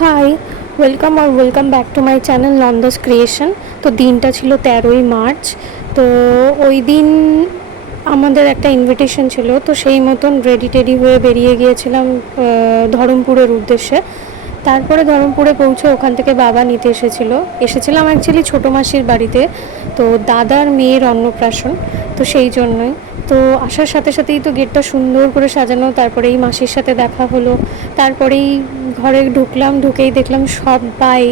High, welcome back to my channel Nanda's creation. তো দিনটা ছিল 13ই মার্চ। তো ওই দিন আমাদের একটা ইনভিটেশন ছিল, তো সেই মতন রেডি টেডি হয়ে বেরিয়ে গিয়েছিলাম ধরমপুরের উদ্দেশ্যে। তারপরে ধরমপুরে পৌঁছে ওখান থেকে বাবা নিতে এসেছিলাম অ্যাকচুয়ালি ছোটো মাসির বাড়িতে। তো দাদার মেয়ের অন্নপ্রাশন, তো সেই জন্যই। তো আসার সাথে সাথেই তো গেটটা সুন্দর করে সাজানো, তারপরেই মাসির সাথে দেখা হলো। তারপরেই ঘরে ঢুকলাম, ঢুকেই দেখলাম সবাই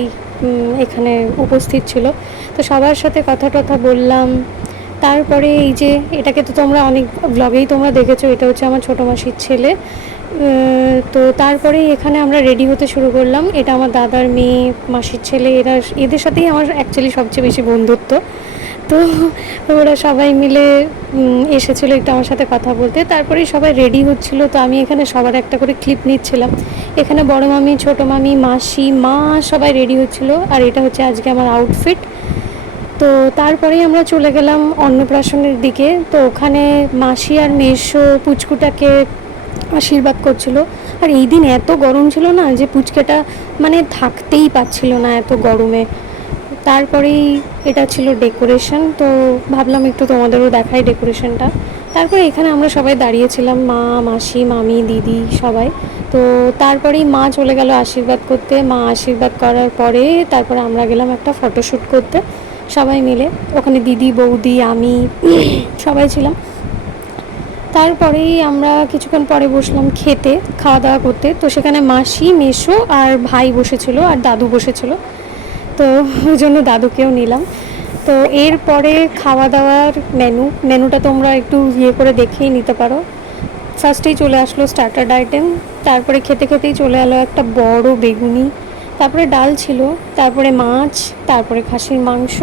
এখানে উপস্থিত ছিল। তো সবার সাথে কথা টথা বললাম। তারপরে এই যে এটাকে তো তোমরা অনেক ব্লগেই তোমরা দেখেছো, এটা হচ্ছে আমার ছোটো মাসির ছেলে। তো তারপরেই এখানে আমরা রেডি হতে শুরু করলাম। এটা আমার দাদার মেয়ে, মাসির ছেলে, এদের সাথেই আমার অ্যাকচুয়ালি সবচেয়ে বেশি বন্ধুত্ব। তো ওরা সবাই মিলে এসেছিলো একটু আমার সাথে কথা বলতে। তারপরেই সবাই রেডি হচ্ছিলো, তো আমি এখানে সবার একটা করে ক্লিপ নিচ্ছিলাম। এখানে বড় মামি, ছোটো মামি, মাসি, মা সবাই রেডি হচ্ছিলো। আর এটা হচ্ছে আজকে আমার আউটফিট। তো তারপরেই আমরা চলে গেলাম অন্নপ্রাশনের দিকে। তো ওখানে মাসি আর মেসো পুচকুটাকে আশীর্বাদ করছিল। আর এই দিন এত গরম ছিল না যে পুচকেটা মানে থাকতেই পারছিল না এত গরমে। তারপরেই এটা ছিল ডেকোরেশন, তো ভাবলাম একটু তোমাদেরও দেখাই ডেকোরেশনটা। তারপরে এখানে আমরা সবাই দাঁড়িয়েছিলাম, মা, মাসি, মামি, দিদি সবাই। তো তারপরেই মা চলে গেল আশীর্বাদ করতে। মা আশীর্বাদ করার পরে তারপরে আমরা গেলাম একটা ফটোশ্যুট করতে সবাই মিলে। ওখানে দিদি, বৌদি, আমি সবাই ছিলাম। তারপরেই আমরা কিছুক্ষণ পরে বসলাম খেতে, খাওয়া দাওয়া করতে। তো সেখানে মাসি, মেসো আর ভাই বসেছিল আর দাদু বসেছিল, তো ওই জন্য দাদুকেও নিলাম। তো এরপরে খাওয়া দাওয়ার মেনুটা তোমরা একটু করে দেখেই নিতে পারো। ফার্স্টেই চলে আসলো স্টার্টার আইটেম, তারপরে খেতে খেতেই চলে এলো একটা বড় বেগুনি, তারপরে ডাল ছিল, তারপরে মাছ, তারপরে খাসির মাংস,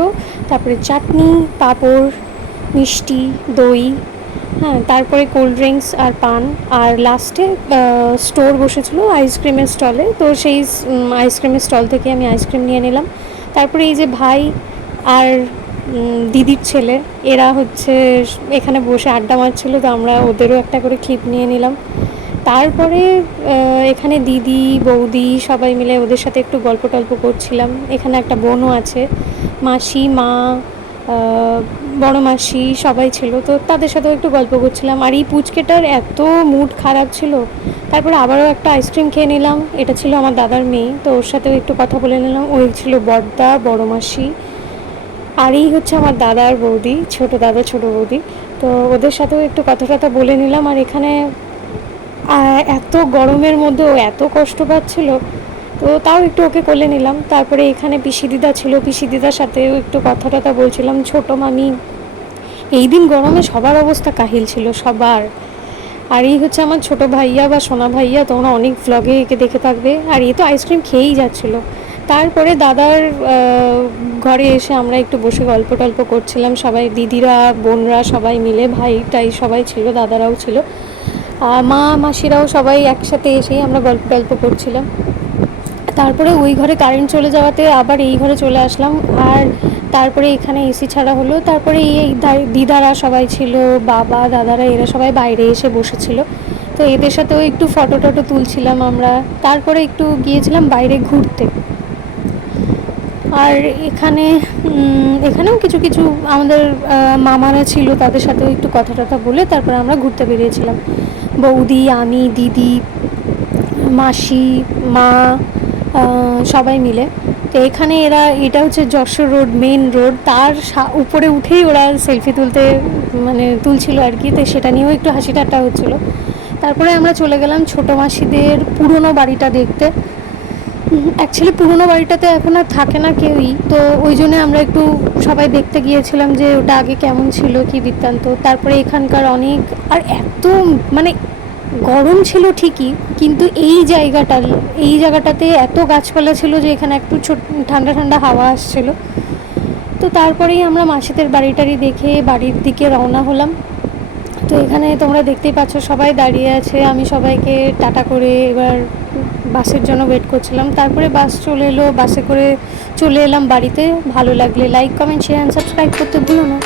তারপরে চাটনি, পাঁপড়, মিষ্টি, দই, হ্যাঁ, তারপরে কোল্ড ড্রিঙ্কস আর পান। আর লাস্টে স্টোর বসেছিল আইসক্রিমের স্টলে, তো সেই আইসক্রিমের স্টল থেকে আমি আইসক্রিম নিয়ে নিলাম। তারপরে এই যে ভাই আর দিদির ছেলে, এরা হচ্ছে এখানে বসে আড্ডা মারছিল, তো আমরা ওদেরও একটা করে ক্লিপ নিয়ে নিলাম। তারপরে এখানে দিদি, বৌদি সবাই মিলে ওদের সাথে একটু গল্প টল্প করছিলাম। এখানে একটা বোনও আছে, মাসি, মা, বড় মাসি সবাই ছিল, তো তাদের সাথেও একটু গল্প করছিলাম। আর এই পুচকেটার এত মুড খারাপ ছিল। তারপরে আবারও একটা আইসক্রিম খেয়ে নিলাম, এটা ছিল আমার দাদার মেয়ে, তো ওর সাথেও একটু কথা বলে নিলাম। ওই ছিল বড়দা, বড় মাসি, আর এই হচ্ছে আমার দাদার বৌদি, ছোটো দাদা, ছোটো বৌদি। তো ওদের সাথেও একটু কথা টথা বলে নিলাম। আর এখানে এত গরমের মধ্যেও এত কষ্ট পাচ্ছিল, তো তাও একটু ওকে কোলে নিলাম। তারপরে এখানে পিসি দিদা ছিল, পিসি দিদার সাথেও একটু কথা টথা বলছিলাম। ছোটো মামি, এই দিন গরমে সবার অবস্থা কাহিল ছিল, সবার। আর এই হচ্ছে আমার ছোটো ভাইয়া বা সোনা ভাইয়া, তোমরা অনেক ভ্লগে একে দেখে থাকবে। আর এ তো আইসক্রিম খেয়েই যাচ্ছিলো। তারপরে দাদার ঘরে এসে আমরা একটু বসে গল্প টল্প করছিলাম সবাই, দিদিরা, বোনরা সবাই মিলে, ভাইটাই সবাই ছিল, দাদারাও ছিল, মা, মাসিরাও সবাই একসাথে এসেই আমরা গল্প টল্প করছিলাম। তারপরে ওই ঘরে কারেন্ট চলে যাওয়াতে আবার এই ঘরে চলে আসলাম। আর তারপরে এখানে এসি ছাড়া হলো। তারপরে এই দিদারা সবাই ছিল, বাবা, দাদারা, এরা সবাই বাইরে এসে বসেছিল, তো এদের সাথেও একটু ফটো টটো তুলছিলাম আমরা। তারপরে একটু গিয়েছিলাম বাইরে ঘুরতে। আর এখানেও কিছু কিছু আমাদের মামারা ছিল, তাদের সাথেও একটু কথা টথা বলে তারপরে আমরা ঘুরতে বেরিয়েছিলাম, বৌদি, আমি, দিদি, মাসি, মা, সবাই মিলে। তো এখানে এটা হচ্ছে যশোর রোড, মেন রোড, তার উপরে উঠেই ওরা সেলফি তুলছিল আর কি, তো সেটা নিয়েও একটু হাসি ঠাট্টা হচ্ছিলো। তারপরে আমরা চলে গেলাম ছোটো মাসিদের পুরনো বাড়িটা দেখতে। অ্যাকচুয়ালি পুরনো বাড়িটাতে এখন আর থাকে না কেউই, তো ওই জন্য আমরা একটু সবাই দেখতে গিয়েছিলাম যে ওটা আগে কেমন ছিল, কি বৃত্তান্ত। তারপরে এখানকার অনেক, আর এত গরম ছিল ঠিকই, কিন্তু এই জায়গাটাতে এত গাছপালা ছিল যে এখানে একটু ঠান্ডা ঠান্ডা হাওয়া আসছিল। তো তারপরেই আমরা মাসিদের বাড়িটারি দেখে বাড়ির দিকে রওনা হলাম। তো এখানে তোমরা দেখতেই পাচ্ছ সবাই দাঁড়িয়ে আছে, আমি সবাইকে টাটা করে এবার বাসের জন্য ওয়েট করছিলাম। তারপরে বাস চলে এলো, বাসে করে চলে এলাম বাড়িতে। ভালো লাগলে like, comment, share and subscribe করতে ভুলো না।